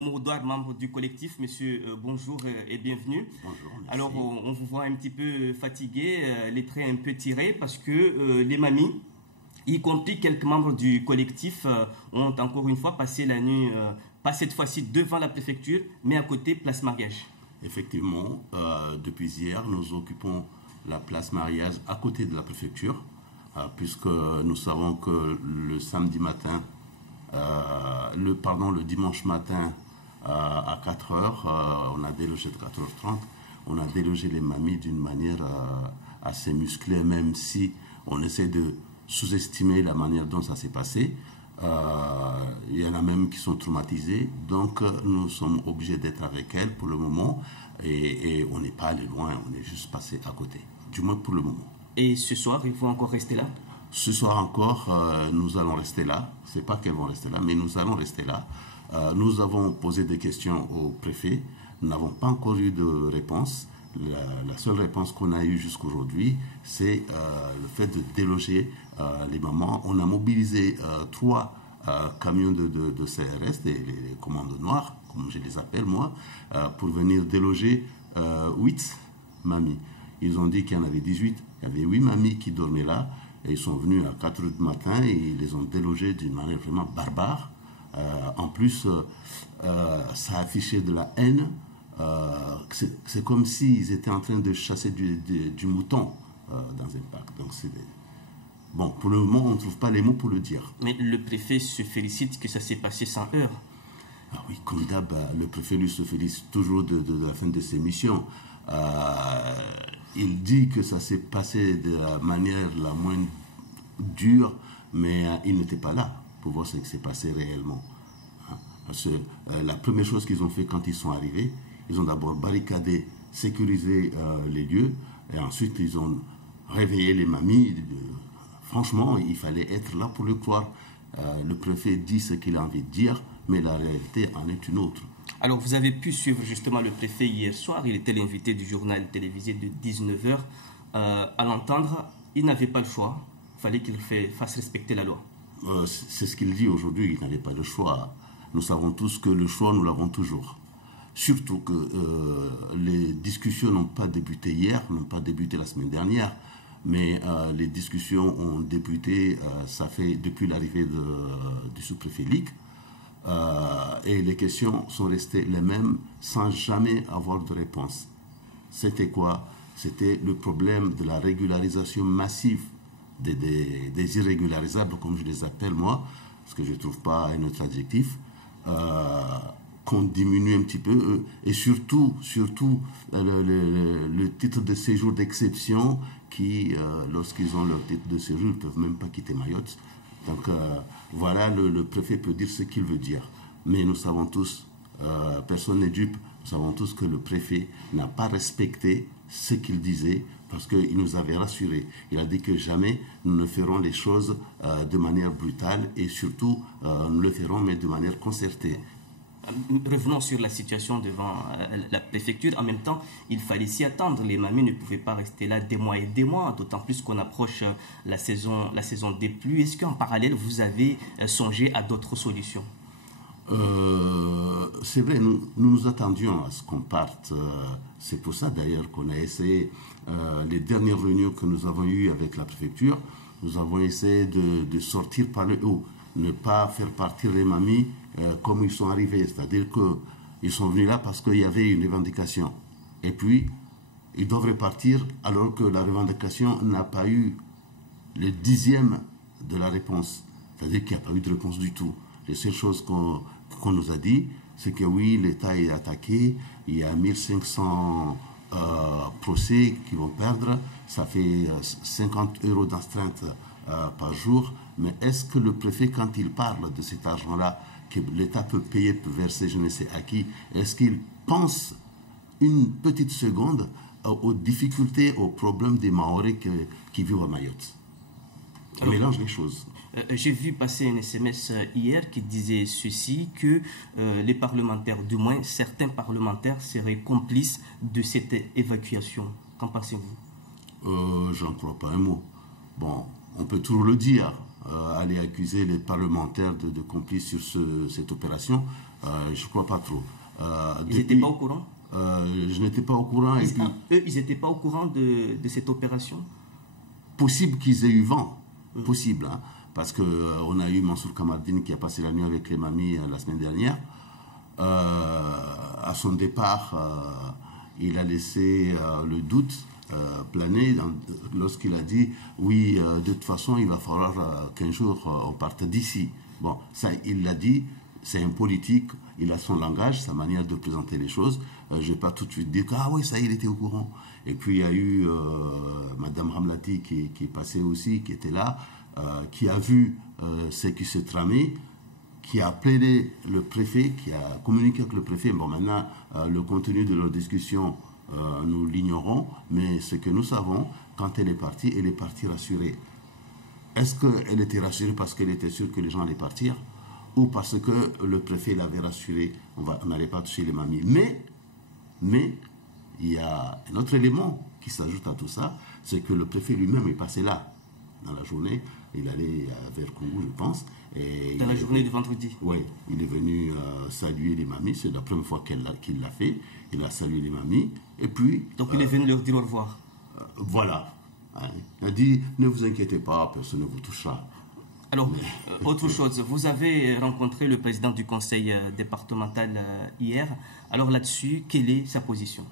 Mourdoir, membre du collectif. Monsieur, bonjour et bienvenue. Bonjour, merci. Alors, on vous voit un petit peu fatigué, les traits un peu tirés, parce que les mamies, y compris quelques membres du collectif, ont encore une fois passé la nuit, pas cette fois-ci devant la préfecture, mais à côté, place mariage. Effectivement, depuis hier, nous occupons la place mariage à côté de la préfecture, puisque nous savons que le samedi matin, le dimanche matin, à 4 heures, on a délogé de 4h30, on a délogé les mamies d'une manière assez musclée, même si on essaie de sous-estimer la manière dont ça s'est passé. Il y en a même qui sont traumatisés, donc nous sommes obligés d'être avec elles pour le moment, et on n'est pas allé loin, on est juste passé à côté, du moins pour le moment. Et ce soir, il faut encore rester là? Ce soir encore, nous allons rester là. C'est pas qu'elles vont rester là, mais nous allons rester là. Nous avons posé des questions au préfet. Nous n'avons pas encore eu de réponse. La seule réponse qu'on a eue jusqu'aujourd'hui, c'est le fait de déloger les mamans. On a mobilisé 3 camions de CRS, les commandos noirs, comme je les appelle moi, pour venir déloger 8 mamies. Ils ont dit qu'il y en avait 18. Il y avait 8 mamies qui dormaient là. Et ils sont venus à 4 heures du matin et ils les ont délogés d'une manière vraiment barbare. En plus, ça affichait de la haine. C'est comme s'ils étaient en train de chasser du mouton dans un parc. Donc bon, pour le moment, on ne trouve pas les mots pour le dire. Mais le préfet se félicite que ça s'est passé sans heurts. Ah oui, comme d'hab, le préfet lui se félicite toujours de la fin de ses missions. Il dit que ça s'est passé de la manière la moins dure, mais il n'était pas là pour voir ce qui s'est passé réellement. Parce que la première chose qu'ils ont fait quand ils sont arrivés, ils ont d'abord barricadé, sécurisé les lieux, et ensuite ils ont réveillé les mamies. Franchement, il fallait être là pour le croire. Le préfet dit ce qu'il a envie de dire, mais la réalité en est une autre. Alors, vous avez pu suivre justement le préfet hier soir. Il était l'invité du journal télévisé de 19h. À l'entendre, il n'avait pas le choix. Il fallait qu'il fasse respecter la loi. C'est ce qu'il dit aujourd'hui, il n'avait pas le choix. Nous savons tous que le choix, nous l'avons toujours. Surtout que les discussions n'ont pas débuté hier, n'ont pas débuté la semaine dernière, mais les discussions ont débuté, ça fait depuis l'arrivée du sous-préfet Lick. Et les questions sont restées les mêmes sans jamais avoir de réponse. C'était quoi? C'était le problème de la régularisation massive des irrégularisables, comme je les appelle moi, parce que je ne trouve pas un autre adjectif, qu'on diminue un petit peu, et surtout le titre de séjour d'exception qui, lorsqu'ils ont leur titre de séjour, ne peuvent même pas quitter Mayotte. Donc voilà, le préfet peut dire ce qu'il veut dire. Mais nous savons tous, personne n'est dupe, nous savons tous que le préfet n'a pas respecté ce qu'il disait parce qu'il nous avait rassurés. Il a dit que jamais nous ne ferons les choses de manière brutale et surtout nous le ferons mais de manière concertée. Revenons sur la situation devant la préfecture. En même temps, il fallait s'y attendre. Les mamies ne pouvaient pas rester là des mois et des mois, d'autant plus qu'on approche la saison des pluies. Est-ce qu'en parallèle, vous avez songé à d'autres solutions? C'est vrai, nous attendions à ce qu'on parte. C'est pour ça d'ailleurs qu'on a essayé, les dernières réunions que nous avons eues avec la préfecture, nous avons essayé de sortir par le haut, ne pas faire partir les mamies comme ils sont arrivés, c'est-à-dire qu'ils sont venus là parce qu'il y avait une revendication. Et puis, ils doivent repartir alors que la revendication n'a pas eu le 10e de la réponse. C'est-à-dire qu'il n'y a pas eu de réponse du tout. Les seules choses qu'on nous a dit, c'est que oui, l'État est attaqué, il y a 1500 procès qui vont perdre, ça fait 50 € d'astreinte par jour. Mais est-ce que le préfet, quand il parle de cet argent-là, que l'État peut payer, peut verser, je ne sais à qui, est-ce qu'il pense une petite seconde aux difficultés, aux problèmes des Mahorais qui vivent à Mayotte? On mélange les choses. J'ai vu passer un SMS hier qui disait ceci, que les parlementaires, du moins certains parlementaires, seraient complices de cette évacuation. Qu'en pensez-vous? J'en crois pas un mot. Bon, on peut toujours le dire. Aller accuser les parlementaires de complices sur cette opération. Je ne crois pas trop. Ils n'étaient pas au courant? Je n'étais pas au courant. Eux, ils n'étaient pas au courant de cette opération? Possible qu'ils aient eu vent. Possible. Hein, parce qu'on a eu Mansour Kamardine qui a passé la nuit avec les mamies la semaine dernière. À son départ, il a laissé le doute planer lorsqu'il a dit oui, de toute façon, il va falloir qu'un jour on parte d'ici. Bon, ça, il l'a dit, c'est un politique, il a son langage, sa manière de présenter les choses. Je ne vais pas tout de suite dire que, ah oui, ça, il était au courant. Et puis, il y a eu Madame Ramlati qui est passée aussi, qui était là, qui a vu ce qui se tramait, qui a plaidé le préfet, qui a communiqué avec le préfet. Bon, maintenant, le contenu de leur discussion, nous l'ignorons, mais ce que nous savons, quand elle est partie rassurée. Est-ce qu'elle était rassurée parce qu'elle était sûre que les gens allaient partir, ou parce que le préfet l'avait rassurée, on n'allait pas toucher les mamies. Mais il y a un autre élément qui s'ajoute à tout ça, c'est que le préfet lui-même est passé là, dans la journée. Il allait vers Koungou, je pense. Et dans la journée de vendredi? Oui, il est venu saluer les mamies. C'est la première fois qu'il l'a fait. Il a salué les mamies. Et puis... Donc il est venu leur dire au revoir. Voilà. Hein. Il a dit, ne vous inquiétez pas, personne ne vous touchera. Alors, autre chose, vous avez rencontré le président du conseil départemental hier. Alors là-dessus, quelle est sa position?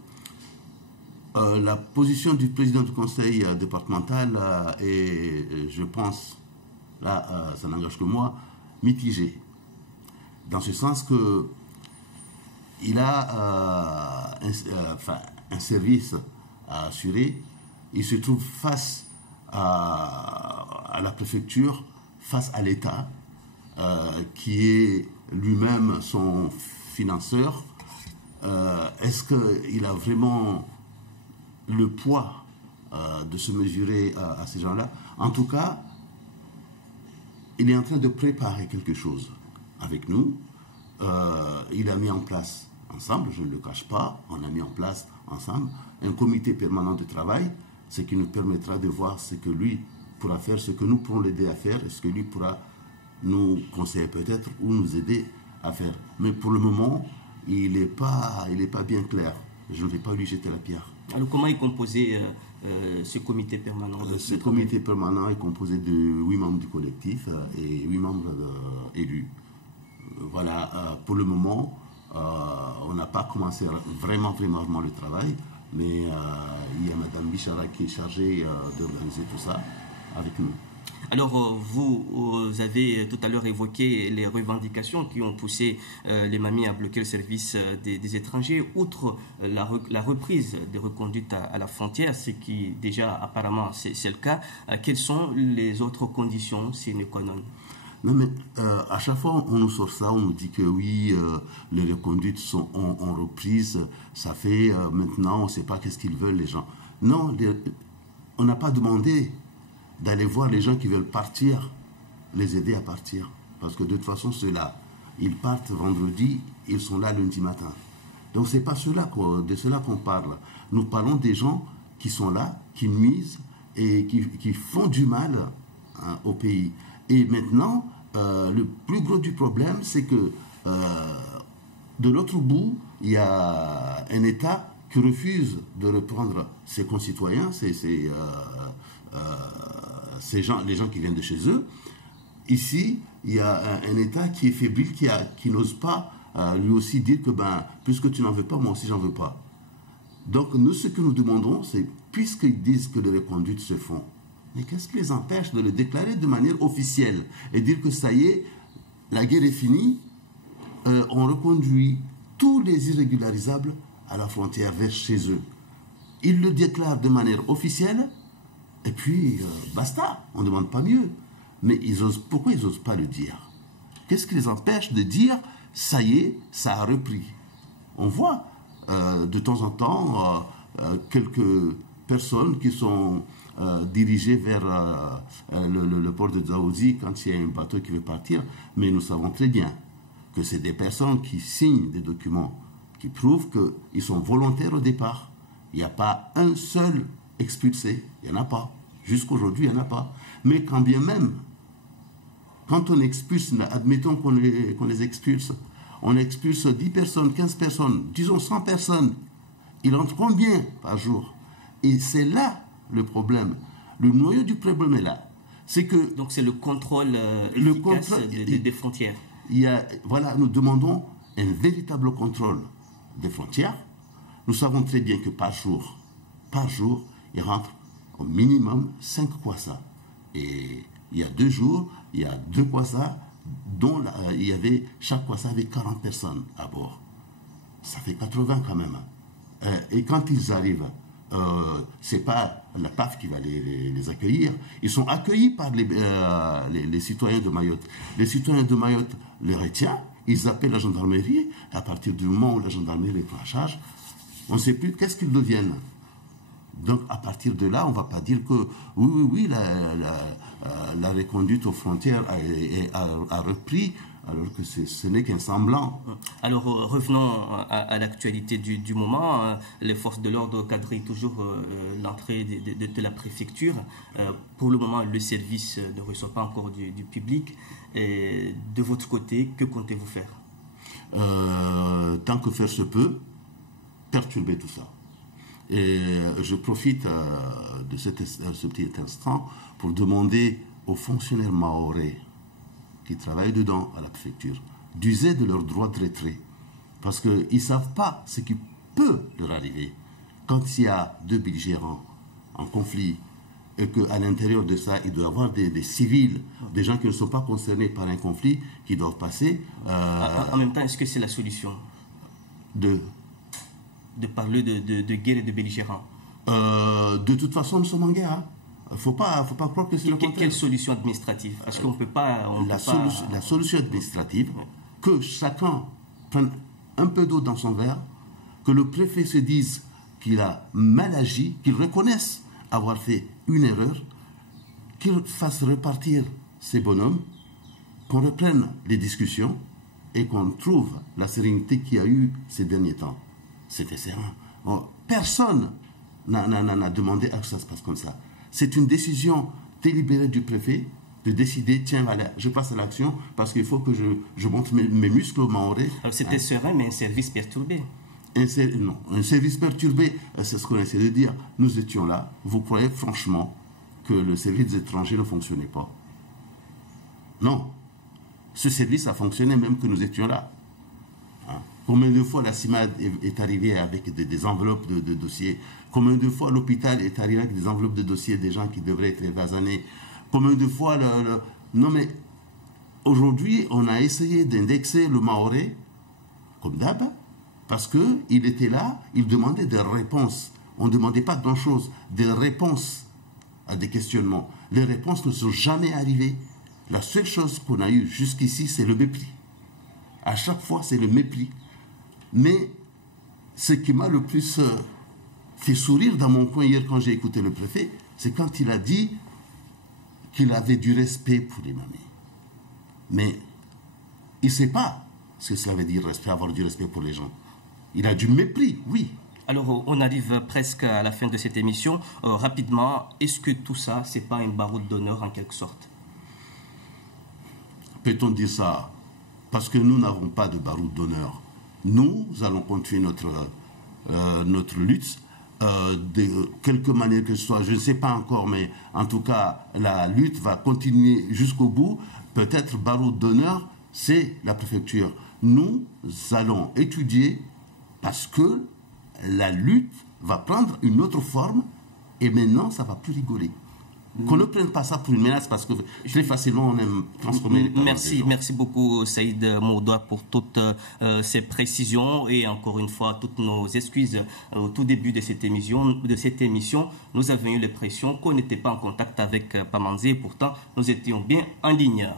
La position du président du conseil départemental est, je pense, là, ça n'engage que moi, mitigée. Dans ce sens que il a un service à assurer. Il se trouve face à la préfecture, face à l'État, qui est lui-même son financeur. Est-ce qu'il a vraiment le poids de se mesurer à ces gens-là? En tout cas, il est en train de préparer quelque chose avec nous. Il a mis en place ensemble, je ne le cache pas, on a mis en place ensemble un comité permanent de travail, ce qui nous permettra de voir ce que lui pourra faire, ce que nous pourrons l'aider à faire, et ce que lui pourra nous conseiller peut-être ou nous aider à faire. Mais pour le moment, il n'est pas bien clair. Je ne vais pas lui jeter la pierre. Alors comment est composé ce comité permanent? Ce comité permanent est composé de 8 membres du collectif et 8 membres élus. Voilà, pour le moment, on n'a pas commencé vraiment le travail, mais il y a Mme Bichara qui est chargée d'organiser tout ça avec nous. Alors, vous avez tout à l'heure évoqué les revendications qui ont poussé les mamies à bloquer le service des étrangers. Outre la reprise des reconduites à la frontière, ce qui déjà apparemment c'est le cas, quelles sont les autres conditions sine qua non? Non, mais à chaque fois, on nous sort ça, on nous dit que oui, les reconduites sont en reprise, ça fait maintenant, on ne sait pas qu'est-ce qu'ils veulent les gens. Non, on n'a pas demandé d'aller voir les gens qui veulent partir, les aider à partir. Parce que de toute façon, ceux-là, ils partent vendredi, ils sont là lundi matin. Donc, ce n'est pas de cela qu'on parle. Nous parlons des gens qui sont là, qui nuisent et qui font du mal au pays. Et maintenant, le plus gros du problème, c'est que de l'autre bout, il y a un État qui refuse de reprendre ses concitoyens, les gens qui viennent de chez eux. Ici, il y a un État qui est fébrile, qui n'ose pas lui aussi dire que puisque tu n'en veux pas, moi aussi j'en veux pas. Donc nous, ce que nous demandons, c'est, puisqu'ils disent que les reconduites se font, mais qu'est-ce qui les empêche de le déclarer de manière officielle et dire que ça y est, la guerre est finie, on reconduit tous les irrégularisables à la frontière vers chez eux. Ils le déclarent de manière officielle et puis basta, on ne demande pas mieux. Mais pourquoi ils n'osent pas le dire? Qu'est-ce qui les empêche de dire ça y est, ça a repris? On voit de temps en temps quelques personnes qui sont dirigées vers le port de Dzaoudzi quand il y a un bateau qui veut partir, mais nous savons très bien que c'est des personnes qui signent des documents qui prouvent qu'ils sont volontaires au départ. Il n'y a pas un seul expulsé, il n'y en a pas. Jusqu'aujourd'hui, il n'y en a pas. Mais quand bien même, quand on expulse, admettons qu'on les expulse, on expulse 10 personnes, 15 personnes, disons 100 personnes. Il entre combien par jour? Et c'est là le problème. Le noyau du problème est là. C'est que... Donc c'est le contrôle efficace des frontières. Voilà, nous demandons un véritable contrôle des frontières. Nous savons très bien que par jour, il rentre au minimum 5 Kwassa. Et il y a 2 jours, il y a 2 Kwassa dont chaque Kwassa avait 40 personnes à bord. Ça fait 80 quand même. Et quand ils arrivent, c'est pas la PAF qui va les accueillir. Ils sont accueillis par les citoyens de Mayotte. Les citoyens de Mayotte les retiennent, ils appellent la gendarmerie. À partir du moment où la gendarmerie les prend en charge, on ne sait plus qu'est-ce qu'ils deviennent. Donc à partir de là, on ne va pas dire que oui, la reconduite aux frontières a repris, alors que ce n'est qu'un semblant. Alors revenons à l'actualité du moment. Les forces de l'ordre quadrillent toujours l'entrée de la préfecture. Pour le moment, le service ne reçoit pas encore du public. Et de votre côté, que comptez-vous faire? Tant que faire se peut, perturber tout ça. Et je profite de ce petit instant pour demander aux fonctionnaires mahorais qui travaillent dedans à la préfecture d'user de leur droit de retrait. Parce qu'ils ne savent pas ce qui peut leur arriver. Quand il y a 2 belligérants en conflit et qu'à l'intérieur de ça, il doit y avoir des civils, des gens qui ne sont pas concernés par un conflit, qui doivent passer... En même temps, est-ce que c'est la solution de parler de guerre et de belligérants? De toute façon, nous sommes en guerre. Il ne faut pas croire que c'est le contraire. Quelle solution administrative? Parce qu'on ne peut pas... La solution administrative, que chacun prenne un peu d'eau dans son verre, que le préfet se dise qu'il a mal agi, qu'il reconnaisse avoir fait une erreur, qu'il fasse repartir ces bonhommes, qu'on reprenne les discussions et qu'on trouve la sérénité qu'il y a eu ces derniers temps. C'était serein. Bon, personne n'a demandé à ce que ça se passe comme ça. C'est une décision délibérée du préfet de décider, tiens, voilà, je passe à l'action parce qu'il faut que je monte mes muscles au mahorais. C'était serein, mais un service perturbé. Non, un service perturbé, c'est ce qu'on essaie de dire. Nous étions là. Vous croyez franchement que le service des étrangers ne fonctionnait pas? Non. Ce service a fonctionné même que nous étions là. Combien de fois la CIMAD est arrivée avec des enveloppes de dossiers? Combien de fois l'hôpital est arrivé avec des enveloppes de dossiers des gens qui devraient être évasés? Combien de fois Non mais, aujourd'hui, on a essayé d'indexer le mahorais, comme d'hab, parce qu'il était là, il demandait des réponses. On ne demandait pas grand-chose, des réponses à des questionnements. Les réponses ne sont jamais arrivées. La seule chose qu'on a eue jusqu'ici, c'est le mépris. À chaque fois, c'est le mépris. Mais ce qui m'a le plus fait sourire dans mon coin hier quand j'ai écouté le préfet, c'est quand il a dit qu'il avait du respect pour les mamies. Mais il ne sait pas ce que ça veut dire avoir du respect pour les gens. Il a du mépris, oui. Alors, on arrive presque à la fin de cette émission. Rapidement, est-ce que tout ça, ce n'est pas une baroude d'honneur en quelque sorte? Peut-on dire ça? Parce que nous n'avons pas de baroude d'honneur. Nous allons continuer notre lutte de quelque manière que ce soit. Je ne sais pas encore, mais en tout cas, la lutte va continuer jusqu'au bout. Peut-être baroude d'honneur, c'est la préfecture. Nous allons étudier parce que la lutte va prendre une autre forme et maintenant, ça ne va plus rigoler. Qu'on ne prenne pas ça pour une menace parce que très facilement on aime transformer les paroles. Merci beaucoup Saïd Mourdoua pour toutes ces précisions et encore une fois toutes nos excuses au tout début de cette émission. Nous avions eu l'impression qu'on n'était pas en contact avec Pamanzé, pourtant nous étions bien en ligne.